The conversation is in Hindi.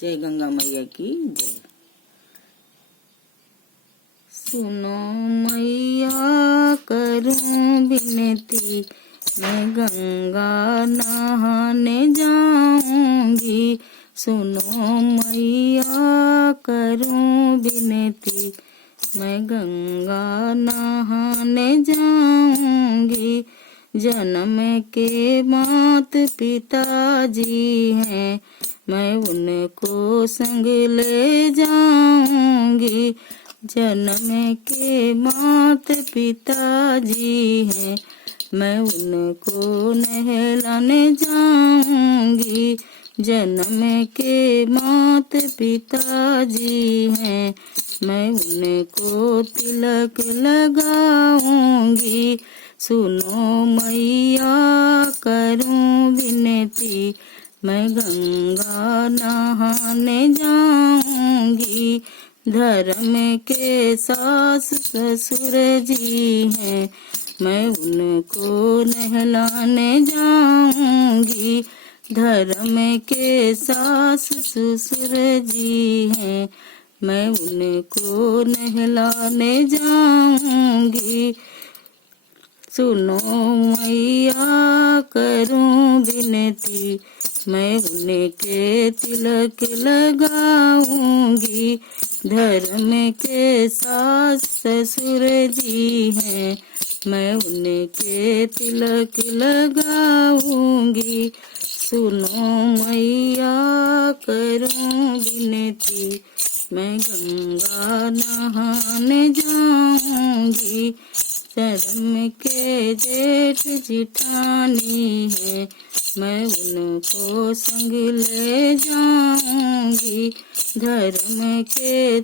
जय गंगा मैया की जय। सुनो मैया करूं विनती, मैं गंगा नहाने जाऊंगी। सुनो मैया करूं विनती, मैं गंगा नहाने जाऊंगी। जन्म के मात पिताजी हैं, मैं उनको संग ले जाऊंगी। जन्म के मात पिताजी हैं, मैं उनको नहलाने जाऊंगी। जन्म के मात पिताजी हैं, मैं उनको तिलक लगाऊंगी। सुनो मैया करूं विनती, मैं गंगा नहाने जाऊंगी। धर्म के सास ससुर जी हैं, मैं उनको नहलाने जाऊंगी। धर्म के सास ससुर जी हैं, मैं उनको नहलाने जाऊंगी। सुनो मैया करूं विनती, मैं उनके तिलक लगाऊंगी। धर्म के सास ससुर जी हैं, मैं उनके तिलक लगाऊंगी। सुनो मैया करूं विनती, मैं गंगा नहाने जाऊंगी। धर्म के जेठ जिठानी है, मैं उनको संग ले जाऊंगी। धर्म के